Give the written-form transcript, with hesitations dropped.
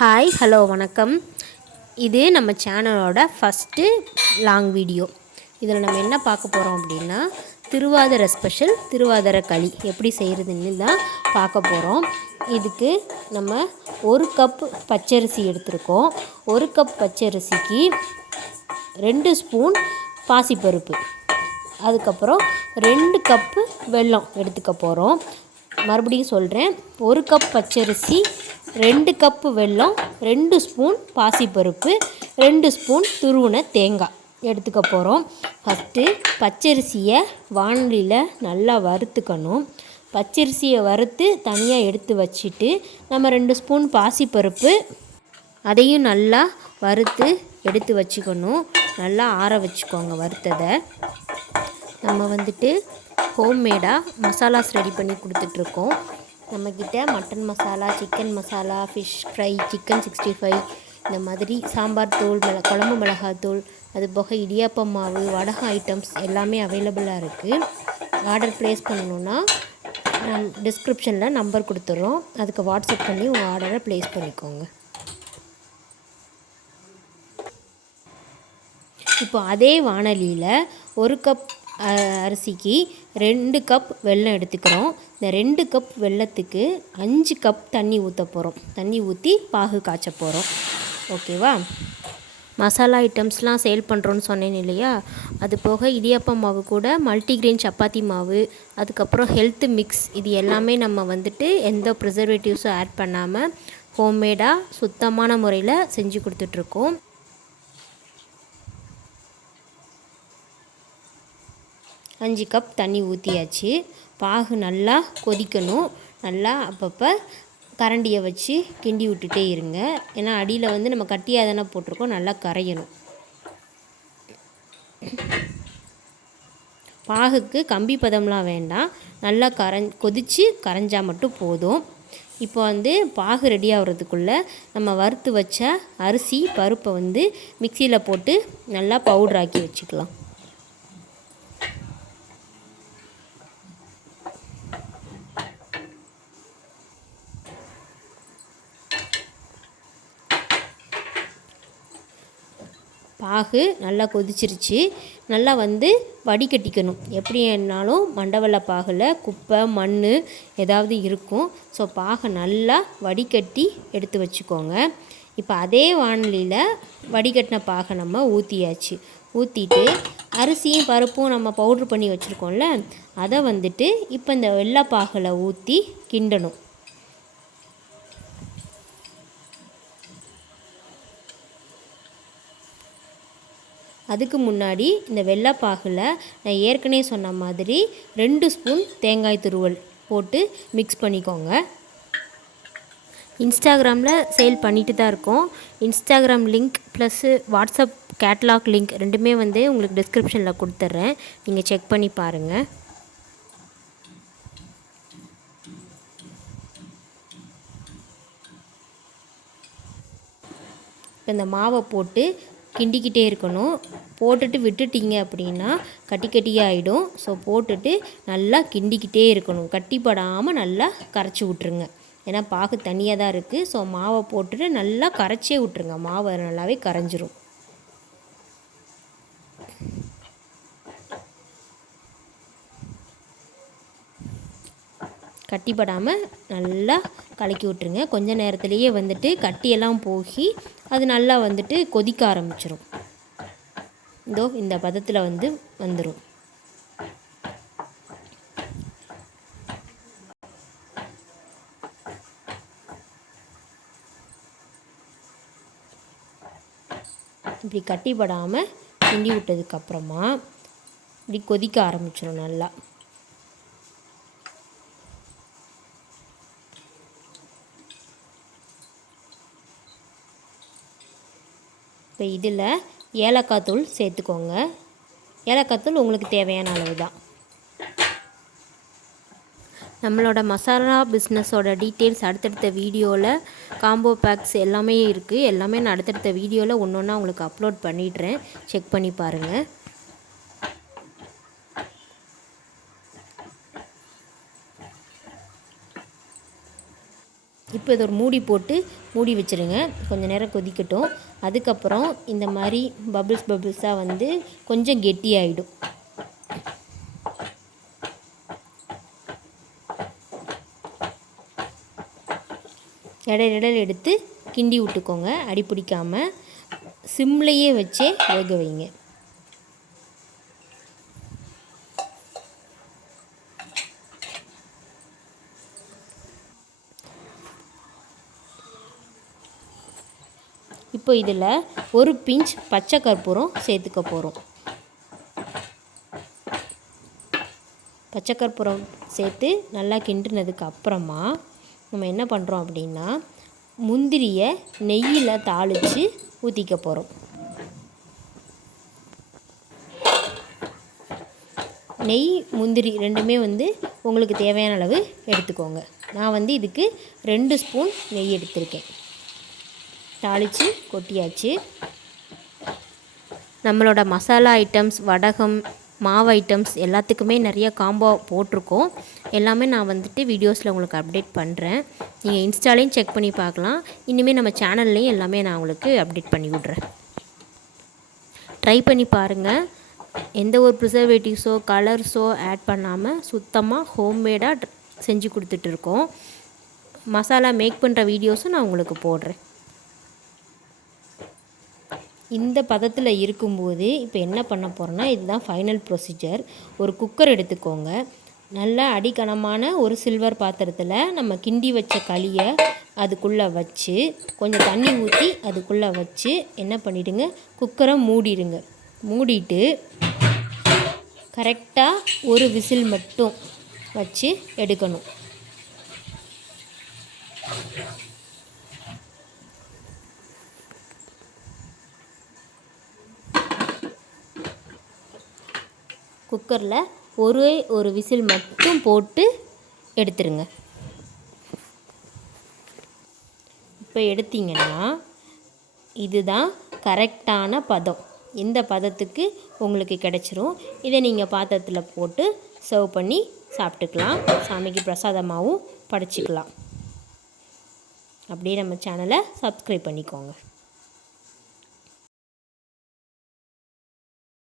Hi hello வணக்கம். இது நம்ம சேனலோட ஃபஸ்ட்டு லாங் வீடியோ. இதில் நம்ம என்ன பார்க்க போகிறோம் அப்படின்னா, திருவாதிரை ஸ்பெஷல் திருவாதிரை களி எப்படி செய்கிறதுன்னு தான் பார்க்க போகிறோம். இதுக்கு நம்ம 1 கப் பச்சரிசி எடுத்திருக்கோம். 1 கப் பச்சரிசிக்கு 2 ஸ்பூன் பாசிப்பருப்பு, அதுக்கப்புறம் 2 கப்பு வெல்லம் எடுத்துக்க போகிறோம். மறுபடியும் சொல்கிறேன், 1 கப் பச்சரிசி, 2 கப்பு வெல்லம், 2 ஸ்பூன் பாசிப்பருப்பு, 2 ஸ்பூன் துருவின தேங்காய் எடுத்துக்க போகிறோம். ஃபஸ்ட்டு பச்சரிசியை வாணலியில் நல்லா வறுத்துக்கணும். பச்சரிசியை வறுத்து தனியாக எடுத்து வச்சுட்டு, நம்ம 2 ஸ்பூன் பாசிப்பருப்பு அதையும் நல்லா வறுத்து எடுத்து வச்சுக்கணும். நல்லா ஆற வச்சுக்கோங்க வறுத்ததை. நம்ம ஹோம்மேடாக மசாலாஸ் ரெடி பண்ணி கொடுத்துட்ருக்கோம். நம்மக்கிட்ட mutton masala, chicken masala, fish fry, chicken 65, இந்த மாதிரி சாம்பார் தூள், குழம்பு மிளகாத்தூள், அது போக இடியாப்பம் மாவு, வடகம் ஐட்டம்ஸ் எல்லாமே அவைலபிளாக இருக்குது. ஆர்டர் ப்ளேஸ் பண்ணணுன்னா டிஸ்கிரிப்ஷனில் நம்பர் கொடுத்துட்றோம். அதுக்கு வாட்ஸ்அப் பண்ணி உங்கள் ஆர்டரை ப்ளேஸ் பண்ணிக்கோங்க. இப்போ அதே வாணலியில் 1 கப் அரிசிக்கு 2 கப் வெல்லம் எடுத்துக்கிறோம். இந்த 2 கப் வெல்லத்துக்கு 5 கப் தண்ணி ஊற்ற போகிறோம். தண்ணி ஊற்றி பாகு காய்ச்ச போகிறோம். ஓகேவா? மசாலா ஐட்டம்ஸ்லாம் சேல் பண்ணுறோன்னு சொன்னேன் இல்லையா, அது போக இடியாப்பம் மாவு கூட மல்டிக்ரெயின் சப்பாத்தி மாவு, அதுக்கப்புறம் ஹெல்த் மிக்ஸ், இது எல்லாமே நம்ம எந்த ப்ரிசர்வேட்டிவ்ஸும் ஆட் பண்ணாமல் ஹோம்மேடாக சுத்தமான முறையில் செஞ்சு கொடுத்துட்ருக்கோம். 5 கப் தண்ணி ஊற்றியாச்சு. பாகு நல்லா கொதிக்கணும். நல்லா அப்பப்போ கரண்டியை வச்சு கிண்டி விட்டுட்டே இருங்க. ஏன்னா அடியில் நம்ம கட்டியாக தானே போட்டிருக்கோம், நல்லா கரையணும். பாகுக்கு கம்பி பதம்லாம் வேண்டாம், நல்லா கொதித்து கரைஞ்சால் மட்டும் போதும். இப்போ பாகு ரெடி ஆகிறதுக்குள்ளே நம்ம வறுத்து வச்ச அரிசி பருப்பை மிக்சியில் போட்டு நல்லா பவுட்ராக்கி வச்சுக்கலாம். பாகு நல்லா கொதிச்சிருச்சு. நல்லா வடிகட்டிக்கணும். எப்படினாலும் மண்டவெல்ல பாகில் குப்பை மண் ஏதாவது இருக்கும். ஸோ பாகை நல்லா வடிகட்டி எடுத்து வச்சுக்கோங்க. இப்போ அதே வாணலியில் வடிகட்டின பாகை நம்ம ஊற்றியாச்சு. ஊற்றிட்டு அரிசியும் பருப்பும் நம்ம பவுட்ரு பண்ணி வச்சுருக்கோம்ல, அதை இப்போ இந்த வெள்ளைப்பாகில் ஊற்றி கிண்டணும். அதுக்கு முன்னாடி இந்த வெள்ளைப்பாகில் நான் ஏற்கனவே சொன்ன மாதிரி 2 ஸ்பூன் தேங்காய் துருவல் போட்டு மிக்ஸ் பண்ணிக்கோங்க. இன்ஸ்டாகிராமில் சேல் பண்ணிட்டு தான் இருக்கோம். Instagram link plus WhatsApp catalogue link ரெண்டுமே உங்களுக்கு டிஸ்கிரிப்ஷனில் கொடுத்துட்றேன். நீங்கள் செக் பண்ணி பாருங்கள். இப்போ இந்த மாவை போட்டு கிண்டிக்கிட்டே இருக்கணும். போட்டுட்டு விட்டுட்டிங்க அப்படின்னா கட்டி கட்டியாகிடும். ஸோ போட்டுட்டு நல்லா கிண்டிக்கிட்டே இருக்கணும். கட்டிப்படாமல் நல்லா கரைச்சி விட்ருங்க. ஏன்னா பாகு தனியாக தான் இருக்குது. ஸோ மாவை போட்டுட்டு நல்லா கரைச்சே விட்ருங்க. மாவை நல்லாவே கரைஞ்சிரும். கட்டிப்படாமல் நல்லா கலக்கி விட்ருங்க. கொஞ்ச நேரத்துலேயே கட்டியெல்லாம் போகி அது நல்லா கொதிக்க ஆரம்பிச்சிடும். இந்த பதத்தில் வந்துடும். இப்படி கட்டிப்படாமல் கிண்டி விட்டதுக்கப்புறமா இப்படி கொதிக்க ஆரம்பிச்சிடும் நல்லா. இப்போ இதில் ஏலக்காய் தூள் சேர்த்துக்கோங்க. ஏலக்காய் தூள் உங்களுக்கு தேவையான அளவு தான். நம்மளோட மசாலா பிஸ்னஸோட டீட்டெயில்ஸ் அடுத்தடுத்த வீடியோவில் காம்போ பேக்ஸ் எல்லாமே இருக்குது. எல்லாமே நான் அடுத்தடுத்த வீடியோவில் ஒன்று ஒன்றா உங்களுக்கு அப்லோட் பண்ணிடுறேன். செக் பண்ணி பாருங்கள். இப்போ இது ஒரு மூடி போட்டு மூடி வச்சுருங்க. கொஞ்சம் நேரம் கொதிக்கட்டும். அதுக்கப்புறம் இந்த மாதிரி பபிள்ஸாக வந்து கொஞ்சம் கெட்டியாகிடும். இடையில எடுத்து கிண்டி விட்டுக்கோங்க. அடி பிடிக்காமல் சிம்லையே வச்சே வேக வைங்க. இப்போ இதில் ஒரு பிஞ்ச் பச்சை கற்பூரம் சேர்த்துக்க போகிறோம். பச்சை கற்பூரம் சேர்த்து நல்லா கிண்டினதுக்கு அப்புறமா நம்ம என்ன பண்ணுறோம் அப்படின்னா முந்திரியை நெய்யில் தாளித்து ஊற்றிக்க போகிறோம். நெய் முந்திரி ரெண்டுமே வந்து உங்களுக்கு தேவையான அளவு எடுத்துக்கோங்க. நான் வந்து இதுக்கு 2 ஸ்பூன் நெய் எடுத்திருக்கேன். தாளித்து கொட்டியாச்சு. நம்மளோட மசாலா ஐட்டம்ஸ், வடகம், மாவு ஐட்டம்ஸ் எல்லாத்துக்குமே நிறைய காம்போ போட்டிருக்கோம். எல்லாமே நான் வந்துட்டு வீடியோஸில் உங்களுக்கு அப்டேட் பண்ணுறேன். நீங்கள் இன்ஸ்டாலையும் செக் பண்ணி பார்க்கலாம். இனிமேல் நம்ம சேனல்லையும் எல்லாமே நான் உங்களுக்கு அப்டேட் பண்ணி விட்றேன். ட்ரை பண்ணி பாருங்கள். எந்த ஒரு ப்ரிசர்வேட்டிவ்ஸோ கலர்ஸோ ஆட் பண்ணாமல் சுத்தமாக ஹோம்மேடாக செஞ்சு கொடுத்துட்ருக்கோம். மசாலா மேக் பண்ணுற வீடியோஸும் நான் உங்களுக்கு போடுறேன். இந்த பதத்தில் இருக்கும்போது இப்போ என்ன பண்ண போகிறோன்னா, இதுதான் ஃபைனல் ப்ரொசீஜர். ஒரு குக்கர் எடுத்துக்கோங்க. நல்லா அடிக்கனமான ஒரு சில்வர் பாத்திரத்தில் நம்ம கிண்டி வச்ச களியை அதுக்குள்ளே வச்சு கொஞ்சம் தண்ணி ஊற்றி அதுக்குள்ளே வச்சு என்ன பண்ணிவிடுங்க, குக்கரை மூடிடுங்க. மூடிட்டு கரெக்டாக ஒரு விசில் மட்டும் வச்சு எடுக்கணும். குக்கரில் ஒரு விசில் மட்டும் போட்டு எடுத்துருங்க. இப்போ எடுத்திங்கன்னா இதுதான் கரெக்டான பதம். இந்த பதத்துக்கு உங்களுக்கு கிடச்சிரும். இதை நீங்கள் பாத்திரத்தில் போட்டு சர்வ் பண்ணி சாப்பிட்டுக்கலாம். சாமிக்கு பிரசாதமாகவும் படைச்சிக்கலாம். அப்படியே நம்ம சேனலை சப்ஸ்கிரைப் பண்ணிக்கோங்க.